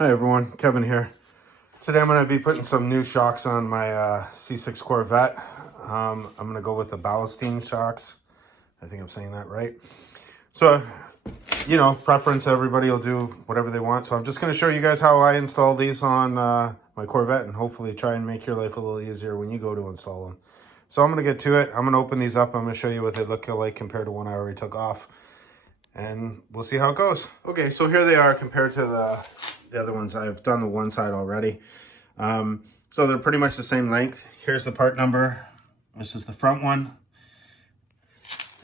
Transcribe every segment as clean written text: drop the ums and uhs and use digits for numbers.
Hi everyone, Kevin here. Today I'm going to be putting some new shocks on my C6 Corvette. I'm going to go with the Bilstein Shocks. I think I'm saying that right. So, you know, preference, everybody will do whatever they want. So I'm just going to show you guys how I install these on my Corvette and hopefully try and make your life a little easier when you go to install them. So I'm going to get to it. I'm going to open these up. I'm going to show you what they look like compared to one I already took off. And we'll see how it goes. Okay, so here they are compared to the other ones. I've done the one side already. So they're pretty much the same length. Here's the part number. This is the front one.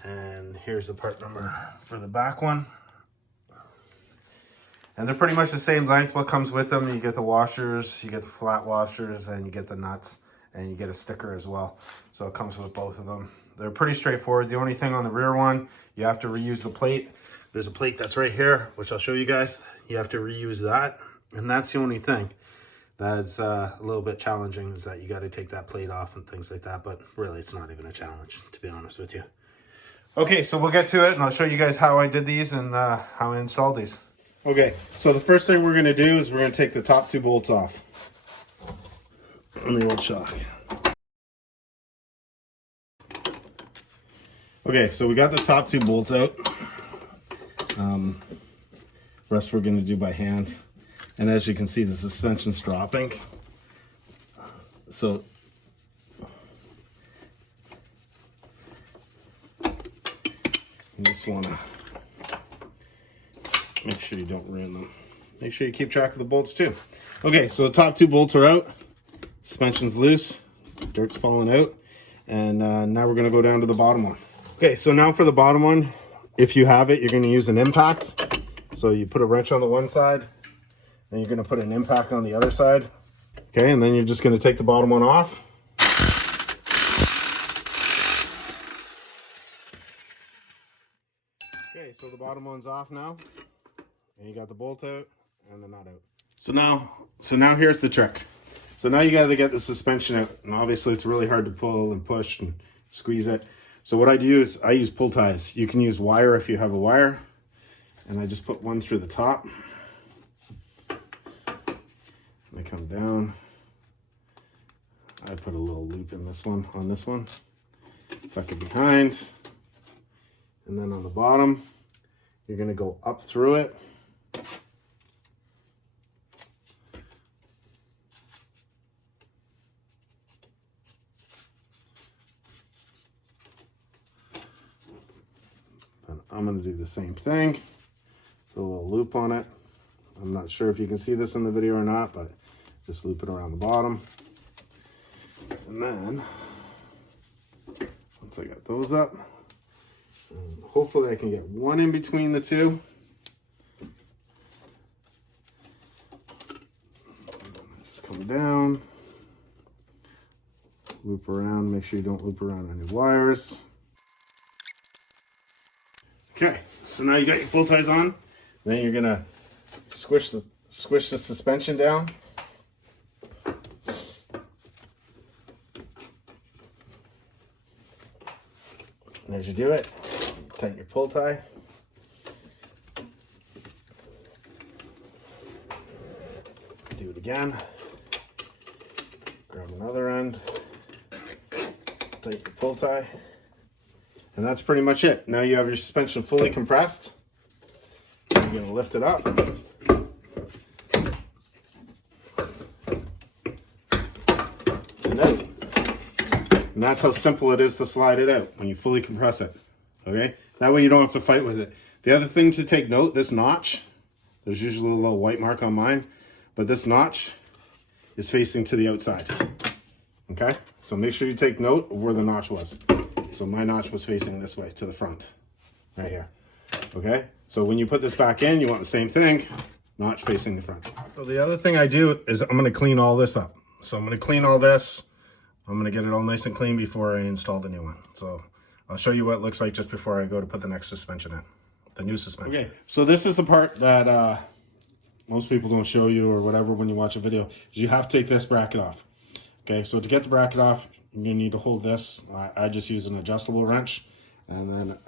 And here's the part number for the back one. And they're pretty much the same length. What comes with them, you get the washers, you get the flat washers, and you get the nuts, and you get a sticker as well. So it comes with both of them. They're pretty straightforward. The only thing on the rear one, you have to reuse the plate. There's a plate that's right here, which I'll show you guys. You have to reuse that. And that's the only thing that's a little bit challenging, is that you got to take that plate off and things like that. But really, it's not even a challenge, to be honest with you. Okay, so we'll get to it, and I'll show you guys how I did these and how I installed these. Okay, so the first thing we're going to do is we're going to take the top two bolts off on the old shock. Okay, so we got the top two bolts out. Rest we're going to do by hand. And as you can see, the suspension's dropping. So you just want to make sure you don't ruin them. Make sure you keep track of the bolts too. Okay, so the top two bolts are out. Suspension's loose. Dirt's falling out. And now we're going to go down to the bottom one. Okay, so now for the bottom one, if you have it, you're going to use an impact. So you put a wrench on the one side, and you're going to put an impact on the other side. Okay, and then you're just going to take the bottom one off. Okay, so the bottom one's off now, and you got the bolt out and the nut out. So now here's the trick. So now you got to get the suspension out, and obviously it's really hard to pull and push and squeeze it. So what I do is I use pull ties. You can use wire if you have a wire. And I just put one through the top. They come down. I put a little loop in this one, on this one. Tuck it behind. And then on the bottom, you're going to go up through it. I'm going to do the same thing. Put a little loop on it. I'm not sure if you can see this in the video or not, but just loop it around the bottom. And then, once I got those up, hopefully I can get one in between the two. Just come down, loop around, make sure you don't loop around any wires. Okay, so now you got your pull ties on. Then you're gonna squish the suspension down. And as you do it, tighten your pull tie. Do it again. Grab another end. Tighten your pull tie. And that's pretty much it. Now you have your suspension fully compressed. You're going to lift it up. And out. And that's how simple it is to slide it out when you fully compress it. Okay? That way you don't have to fight with it. The other thing to take note, this notch, there's usually a little white mark on mine, but this notch is facing to the outside. Okay? So make sure you take note of where the notch was. So my notch was facing this way to the front, right here. Okay, so when you put this back in, you want the same thing, notch facing the front. So the other thing I do is I'm gonna clean all this up. So I'm gonna clean all this. I'm gonna get it all nice and clean before I install the new one. So I'll show you what it looks like just before I go to put the next suspension in, the new suspension. Okay, so this is the part that most people don't show you or whatever when you watch a video. You have to take this bracket off. Okay, so to get the bracket off, you need to hold this. I just use an adjustable wrench, and then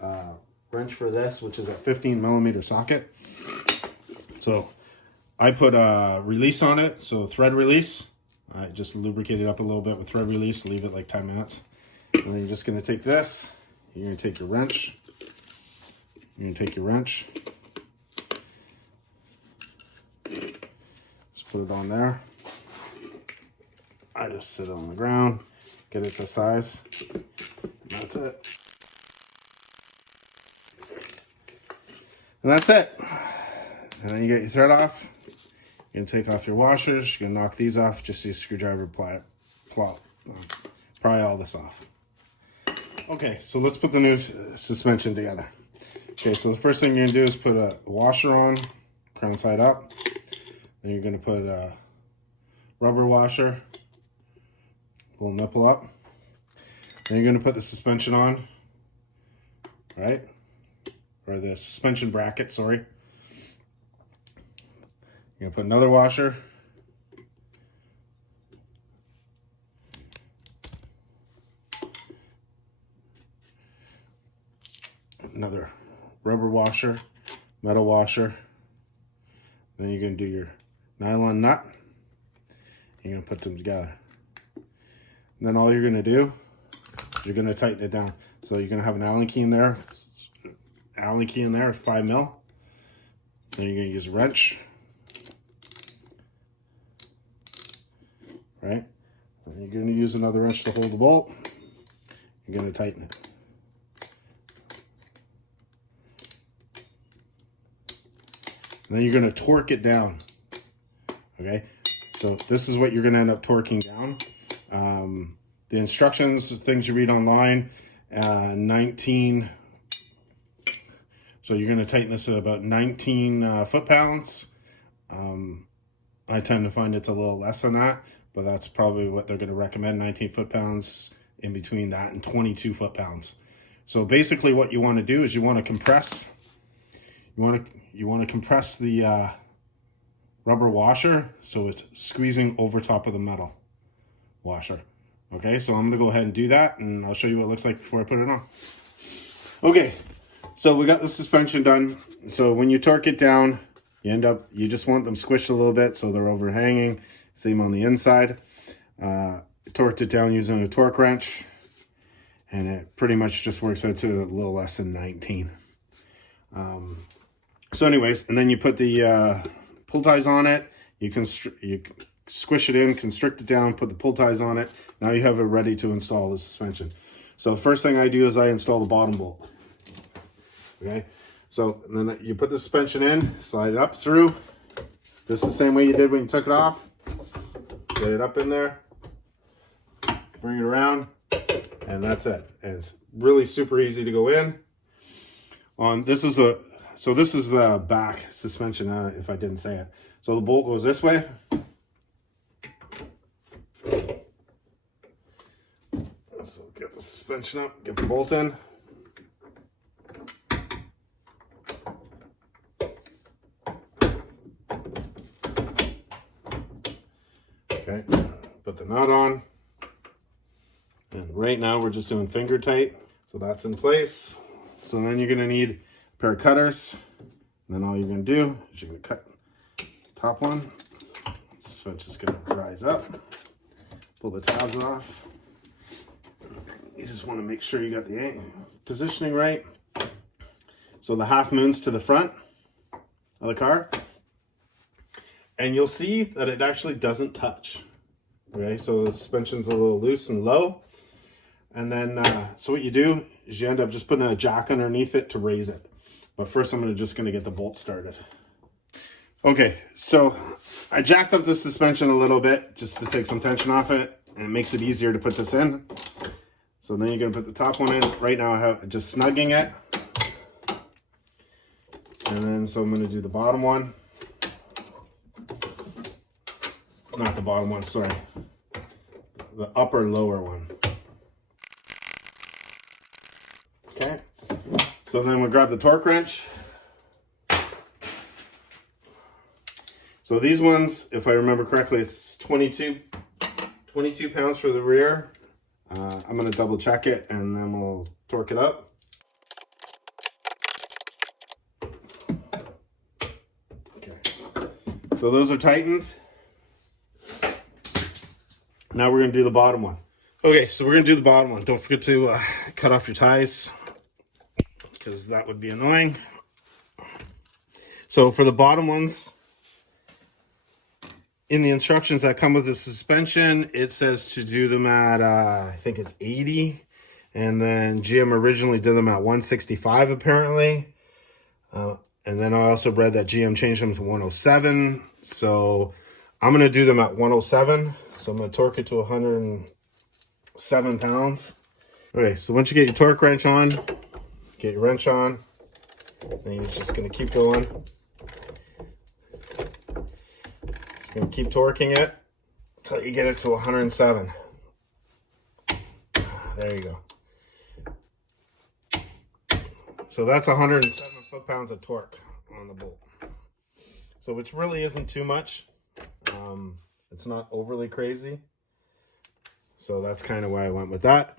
wrench for this, which is a 15mm socket. So I put a release on it, so thread release. I just lubricate it up a little bit with thread release, leave it like 10 minutes. And then you're just gonna take this, you're gonna take your wrench, just put it on there. I just sit it on the ground, get it to size, and that's it. And that's it. And then you get your thread off. You're gonna take off your washers. You're gonna knock these off. Just use a screwdriver, pry all this off. Okay, so let's put the new suspension together. Okay, so the first thing you're gonna do is put a washer on, crown side up. Then you're gonna put a rubber washer, little nipple up. Then you're gonna put the suspension on, right? Or the suspension bracket, sorry. You're gonna put another washer. Another rubber washer, metal washer. Then you're gonna do your nylon nut. You're gonna put them together. And then all you're gonna do, you're gonna tighten it down. So you're gonna have an Allen key in there. 5 mil. Then you're gonna use a wrench. Right? And you're going to use another wrench to hold the bolt. You're going to tighten it. And then you're going to torque it down. Okay? So this is what you're going to end up torquing down. The instructions, things you read online, 19. So you're going to tighten this at about 19 foot-pounds. I tend to find it's a little less than that, but that's probably what they're going to recommend, 19 foot-pounds, in between that and 22 foot-pounds. So basically what you want to do is you want to compress. You want to compress the rubber washer so it's squeezing over top of the metal washer. Okay, so I'm going to go ahead and do that, and I'll show you what it looks like before I put it on. Okay, so we got the suspension done. So when you torque it down, you just want them squished a little bit so they're overhanging. Same on the inside. Torqued it down using a torque wrench, and it pretty much just works out to a little less than 19. So anyways, and then you put the pull ties on it. You squish it in, constrict it down, put the pull ties on it. Now you have it ready to install the suspension. So the first thing I do is I install the bottom bolt. Okay, so then you put the suspension in, slide it up through, just the same way you did when you took it off. Get it up in there, bring it around, and that's it. And it's really super easy to go in. This is the back suspension, if I didn't say it. So the bolt goes this way. So get the suspension up, get the bolt in. Okay, put the nut on. And right now we're just doing finger tight. So that's in place. So then you're gonna need a pair of cutters. And then all you're gonna do is you're gonna cut the top one. The suspension's gonna rise up. Pull the tabs off. You just wanna make sure you got the positioning right. So the half moon's to the front of the car. And you'll see that it actually doesn't touch. Okay, so the suspension's a little loose and low. And then, so what you do is you end up just putting a jack underneath it to raise it. But first I'm just gonna get the bolt started. Okay, so I jacked up the suspension a little bit just to take some tension off it, and it makes it easier to put this in. So then you're gonna put the top one in. Right now I have just snugging it. And then, so I'm gonna do the bottom one. Not the bottom one, sorry. The upper lower one. Okay. So then we grab the torque wrench. So these ones, if I remember correctly, it's 22 pounds for the rear. I'm gonna double check it and then we'll torque it up. Okay. So those are tightened. Now we're going to do the bottom one. Okay, so we're going to do the bottom one. Don't forget to cut off your ties, because that would be annoying. So for the bottom ones, in the instructions that come with the suspension, it says to do them at, I think it's 80. And then GM originally did them at 165 apparently. And then I also read that GM changed them to 107. So I'm going to do them at 107. So I'm going to torque it to 107 pounds. Okay, so once you get your torque wrench on, get your wrench on, then you're just going to keep going. You're going to keep torquing it until you get it to 107. There you go. So that's 107 foot-pounds of torque on the bolt. So which really isn't too much. It's not overly crazy. So that's kind of why I went with that.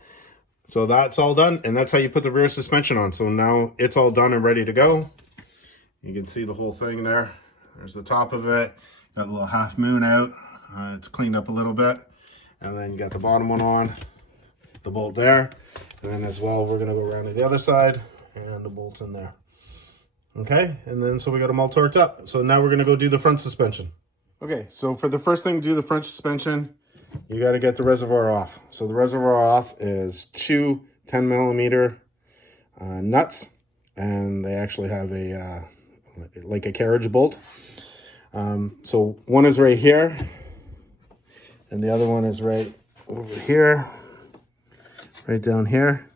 So that's all done, and that's how you put the rear suspension on. So now it's all done and ready to go. You can see the whole thing there. There's the top of it. Got a little half moon out. It's cleaned up a little bit. And then you got the bottom one on, the bolt there. And then as well, we're going to go around to the other side, and the bolt's in there. Okay, and then so we got them all torqued up. So now we're going to go do the front suspension. Okay, so for the first thing to do the front suspension, you got to get the reservoir off. So the reservoir off is two 10 millimeter nuts, and they actually have a like a carriage bolt. So one is right here, and the other one is right over here, right down here.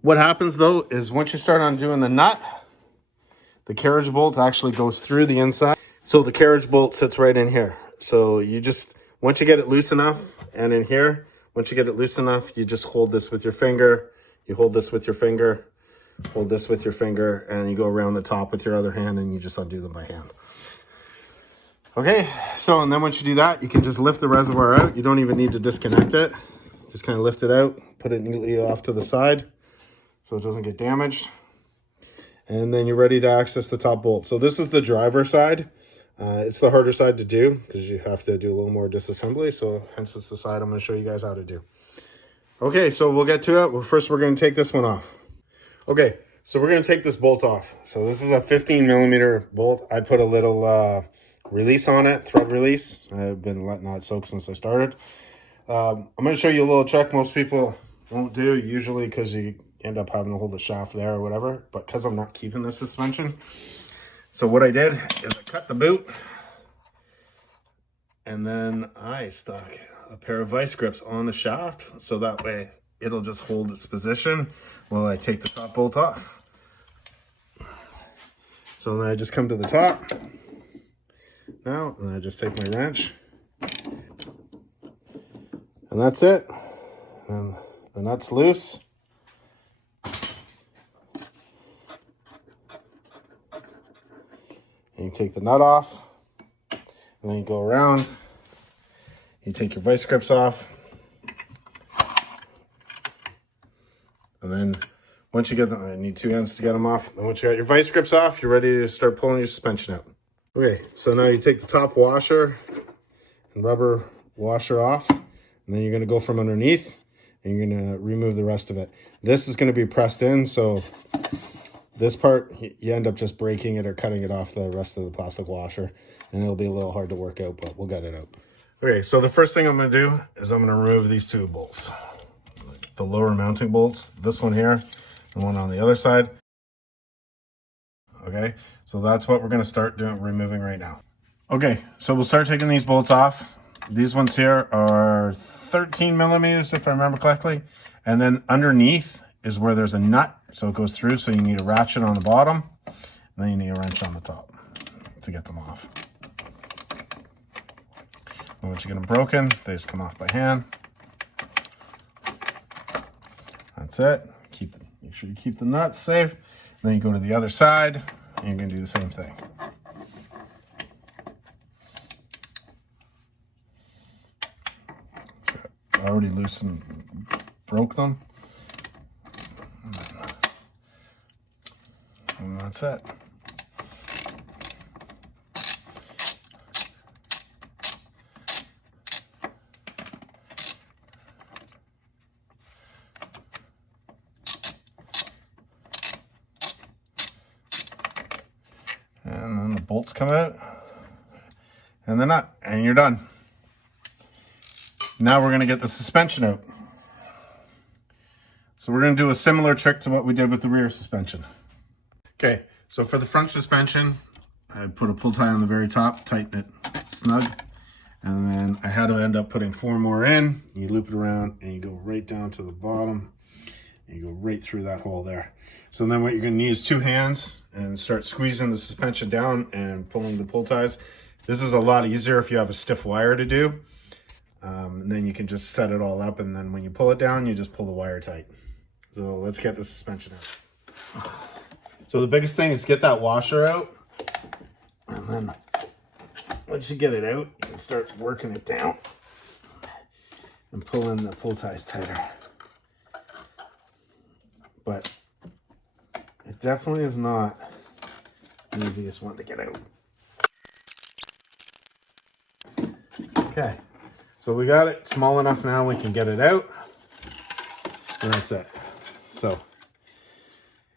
What happens though is once you start undoing the nut, the carriage bolt actually goes through the inside. So the carriage bolt sits right in here. So you just, once you get it loose enough, and in here, once you get it loose enough, you just hold this with your finger, you hold this with your finger, hold this with your finger, and you go around the top with your other hand, and you just undo them by hand. Okay, so and then once you do that, you can just lift the reservoir out. You don't even need to disconnect it. Just kind of lift it out, put it neatly off to the side so it doesn't get damaged. And then you're ready to access the top bolt. So this is the driver's side. It's the harder side to do because you have to do a little more disassembly. So hence it's the side I'm going to show you guys how to do. Okay, so we'll get to it. Well, first we're going to take this one off. Okay, so we're going to take this bolt off. So this is a 15 millimeter bolt. I put a little release on it, thread release. I've been letting that soak since I started. I'm going to show you a little trick most people won't do usually because you end up having to hold the shaft there or whatever, but because I'm not keeping the suspension. So what I did is I cut the boot, and then I stuck a pair of vice grips on the shaft so that way it'll just hold its position while I take the top bolt off. So then I just come to the top now, and I just take my wrench, and that's it. And the nut's loose. And you take the nut off, and then you go around, you take your vice grips off, and then once you get them, I need two hands to get them off, and once you got your vice grips off, you're ready to start pulling your suspension out. Okay, so now you take the top washer and rubber washer off, and then you're going to go from underneath, and you're going to remove the rest of it. This is going to be pressed in, so this part, you end up just breaking it or cutting it off the rest of the plastic washer, and it'll be a little hard to work out, but we'll get it out. Okay, so the first thing I'm going to do is I'm going to remove these two bolts. The lower mounting bolts, this one here, and one on the other side. Okay, so that's what we're going to start doing, removing right now. Okay, so we'll start taking these bolts off. These ones here are 13 millimeters, if I remember correctly, and then underneath is where there's a nut, so it goes through, so you need a ratchet on the bottom, and then you need a wrench on the top to get them off. And once you get them broken, they just come off by hand. That's it. Make sure you keep the nuts safe. And then you go to the other side, and you're going to do the same thing. So I already loosened, broke them. And that's it. And then the bolts come out. And the nut. And you're done. Now we're going to get the suspension out. So we're going to do a similar trick to what we did with the rear suspension. Okay, so for the front suspension, I put a pull tie on the very top, tighten it snug. And then I had to end up putting 4 more in. You loop it around and you go right down to the bottom. And you go right through that hole there. So then what you're going to need is 2 hands and start squeezing the suspension down and pulling the pull ties. This is a lot easier if you have a stiff wire to do. And then you can just set it all up, and then when you pull it down, you just pull the wire tight. So let's get the suspension out. So the biggest thing is get that washer out. And then once you get it out, you can start working it down and pulling the pull ties tighter. But it definitely is not the easiest one to get out. Okay, so we got it small enough now we can get it out. And that's it. So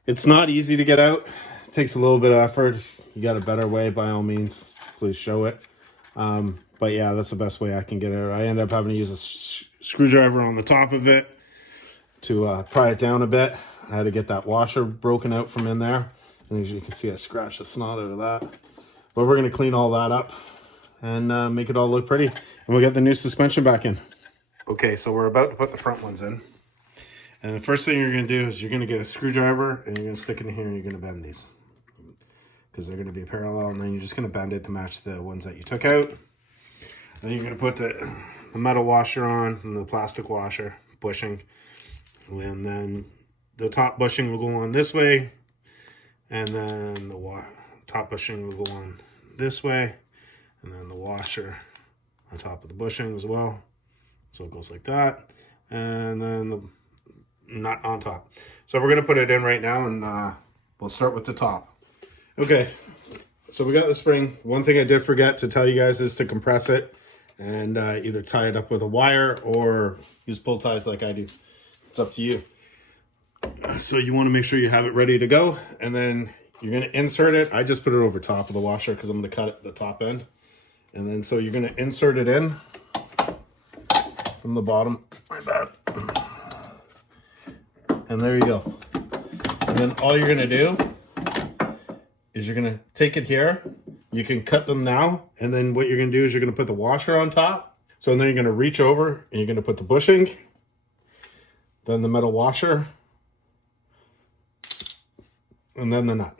it's not easy to get out. It takes a little bit of effort. If you got a better way, by all means, please show it. But yeah, that's the best way I can get it out. I end up having to use a screwdriver on the top of it to pry it down a bit. I had to get that washer broken out from in there. And as you can see, I scratched the snot out of that. But we're going to clean all that up and make it all look pretty. And we'll get the new suspension back in. Okay, so we're about to put the front ones in. And the first thing you're going to do is you're going to get a screwdriver and you're going to stick it in here and you're going to bend these. Because they're going to be parallel, and then you're just going to bend it to match the ones that you took out. Then you're going to put the metal washer on and the plastic washer bushing. And then the top bushing will go on this way, and then the top bushing will go on this way, and then the washer on top of the bushing as well. So it goes like that, and then the nut on top. So we're going to put it in right now, and we'll start with the top. Okay, so we got the spring. One thing I did forget to tell you guys is to compress it and either tie it up with a wire or use pull ties like I do. It's up to you. So you want to make sure you have it ready to go, and then you're going to insert it. I just put it over top of the washer because I'm going to cut it the top end. And then so you're going to insert it in from the bottom. My bad. And there you go. And then all you're going to do is you're going to take it here. You can cut them now, and then what you're going to do is you're going to put the washer on top. So then you're going to reach over and you're going to put the bushing, then the metal washer, and then the nut.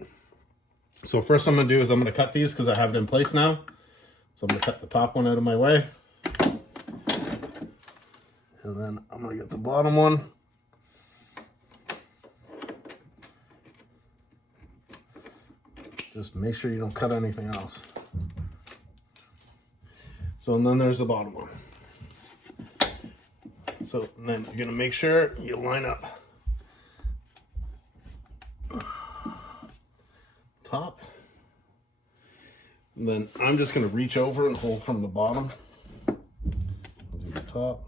So first I'm going to do is I'm going to cut these because I have it in place now. So I'm going to cut the top one out of my way. And then I'm going to get the bottom one. Just make sure you don't cut anything else. So and then there's the bottom one. So then you're going to make sure you line up top. And then I'm just going to reach over and hold from the bottom. I'll do the top.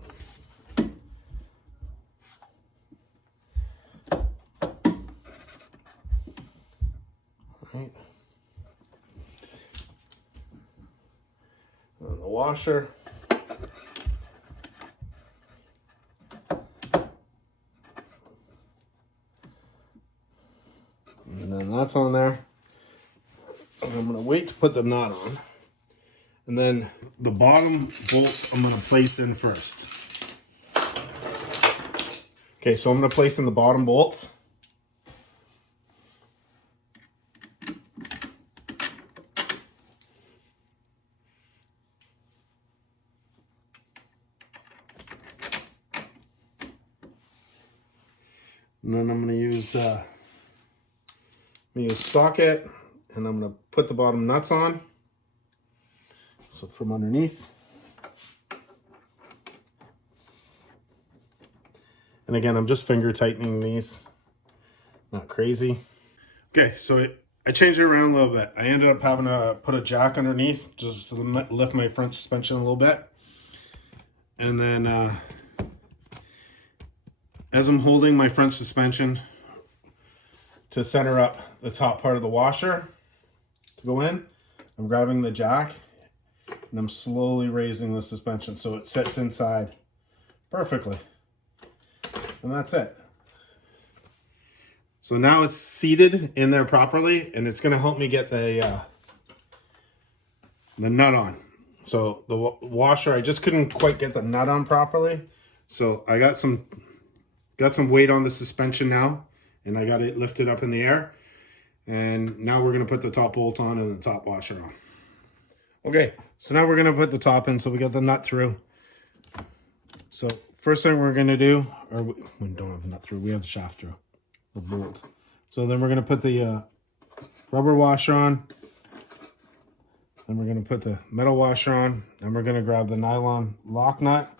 Right. And the washer. And then that's on there. And I'm going to wait to put the knot on. And then the bottom bolts I'm going to place in first. Okay, so I'm going to place in the bottom bolts. And then I'm going to use socket, and I'm going to put the bottom nuts on. So from underneath. And again, I'm just finger tightening these, not crazy. Okay, so I changed it around a little bit. I ended up having to put a jack underneath just to lift my front suspension a little bit. And then as I'm holding my front suspension to center up the top part of the washer, to go in, I'm grabbing the jack and I'm slowly raising the suspension so it sits inside perfectly. And that's it. So now it's seated in there properly, and it's going to help me get the nut on. So the washer, I just couldn't quite get the nut on properly. So I got some weight on the suspension now, and I got it lifted up in the air. And now we're going to put the top bolt on and the top washer on. Okay, so now we're going to put the top in, so we got the nut through. So first thing we're going to do, or we don't have the nut through, we have the shaft through, the bolt. So then we're going to put the rubber washer on. Then we're going to put the metal washer on. Then we're going to grab the nylon lock nut.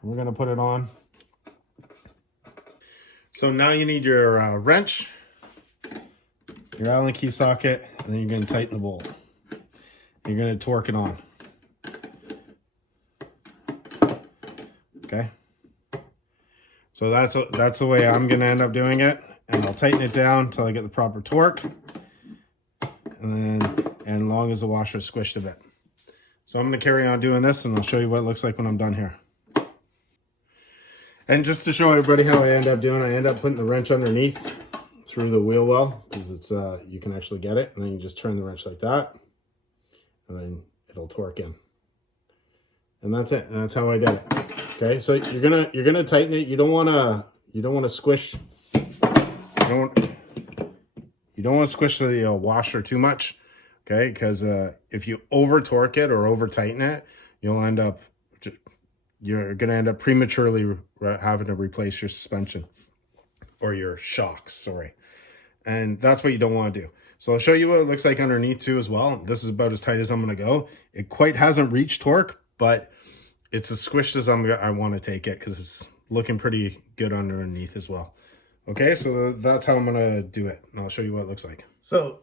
And we're going to put it on. So now you need your wrench, your Allen key socket, and then you're going to tighten the bolt. You're going to torque it on. Okay. So that's the way I'm going to end up doing it. And I'll tighten it down until I get the proper torque. And as long as the washer is squished a bit. So I'm going to carry on doing this, and I'll show you what it looks like when I'm done here. And just to show everybody how I end up doing, I end up putting the wrench underneath through the wheel well, because it's you can actually get it, and then you just turn the wrench like that, and then it'll torque in. And that's it. And that's how I did it. Okay, so you're gonna tighten it. You don't want to squish. You don't want to squish the washer too much. Okay, because if you over torque it or over tighten it, you're gonna end up prematurely having to replace your suspension or your shocks. Sorry, and that's what you don't want to do. So I'll show you what it looks like underneath too as well. This is about as tight as I'm gonna go. It quite hasn't reached torque, but it's as squished as I want to take it because it's looking pretty good underneath as well. Okay, so that's how I'm gonna do it, and I'll show you what it looks like. So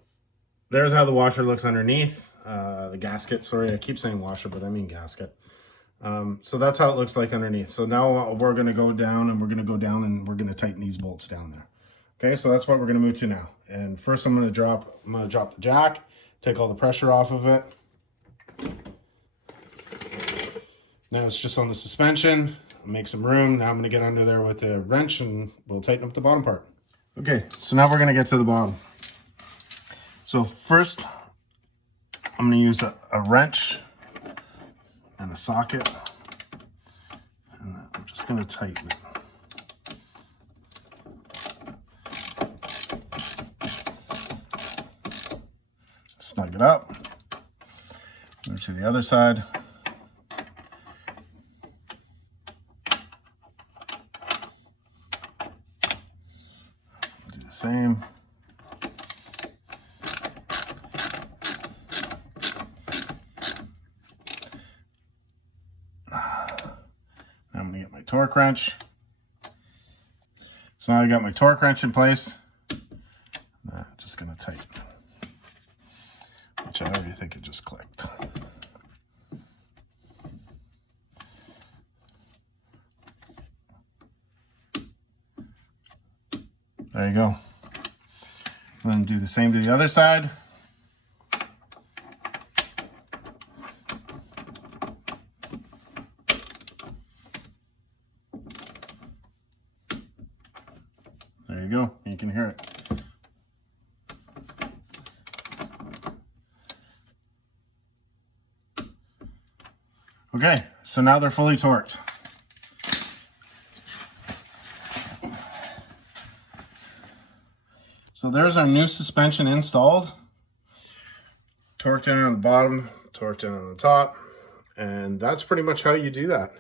there's how the washer looks underneath, the gasket. Sorry, I keep saying washer, but I mean gasket. So that's how it looks like underneath. So now we're gonna go down, and we're gonna tighten these bolts down there. Okay, so that's what we're gonna move to now. And first I'm gonna drop the jack, take all the pressure off of it. Now it's just on the suspension. Make some room. Now I'm going to get under there with the wrench, and we'll tighten up the bottom part. Okay, so now we're going to get to the bottom. So first, I'm going to use a wrench and a socket, and I'm just going to tighten it. Snug it up. Move to the other side. Same. Now I'm going to get my torque wrench. So now I got my torque wrench in place. I'm just going to tighten, which I already think it just clicked. There you go. And then do the same to the other side. There you go. You can hear it. Okay, so now they're fully torqued. So there's our new suspension installed. Torqued in on the bottom, torqued in on the top. And that's pretty much how you do that.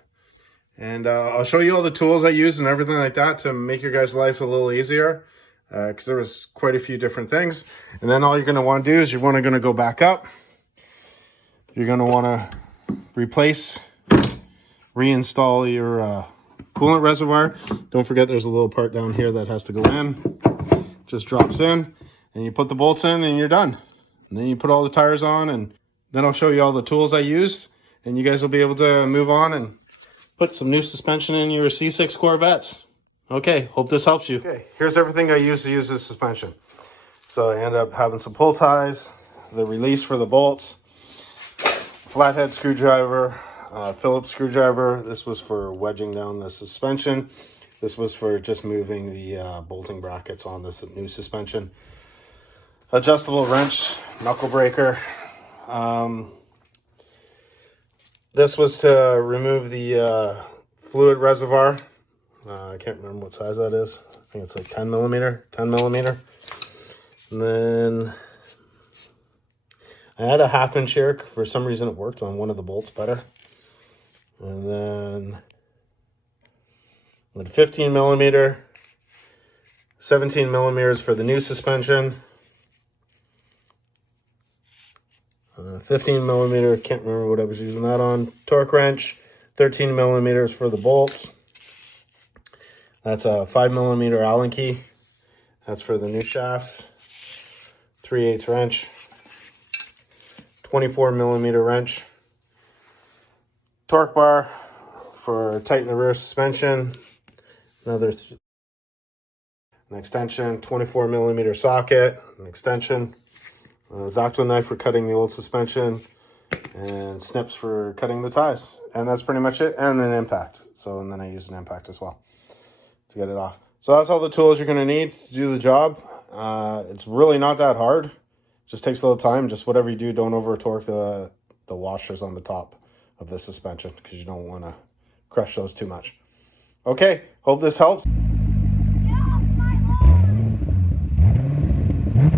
And I'll show you all the tools I use and everything like that to make your guys' life a little easier. Because there was quite a few different things. And then all you're going to want to do is you're going to go back up. You're going to want to reinstall your coolant reservoir. Don't forget there's a little part down here that has to go in. Just drops in, and you put the bolts in, and you're done. And then you put all the tires on, and then I'll show you all the tools I used, and you guys will be able to move on and put some new suspension in your C6 Corvettes. Okay, hope this helps you. Okay, here's everything I used to use this suspension. So I end up having some pull ties, the release for the bolts, flathead screwdriver, Phillips screwdriver. This was for wedging down the suspension. This was for just moving the bolting brackets on this new suspension. Adjustable wrench, knuckle breaker. This was to remove the fluid reservoir. I can't remember what size that is. I think it's like 10 millimeter. And then I had a 1/2 inch here. For some reason it worked on one of the bolts better. And then with 15 millimeter, 17 millimeters for the new suspension. 15 millimeter, can't remember what I was using that on. Torque wrench, 13 millimeters for the bolts. That's a 5 millimeter Allen key. That's for the new shafts. 3/8 wrench. 24 millimeter wrench. Torque bar for tighten the rear suspension. An extension, 24 millimeter socket, an extension. X-Acto knife for cutting the old suspension, and snips for cutting the ties. And that's pretty much it. And then impact. And then I used an impact as well to get it off. So that's all the tools you're going to need to do the job. It's really not that hard. It just takes a little time. Just whatever you do, don't over torque the washers on the top of the suspension, because you don't want to crush those too much. Okay, hope this helps.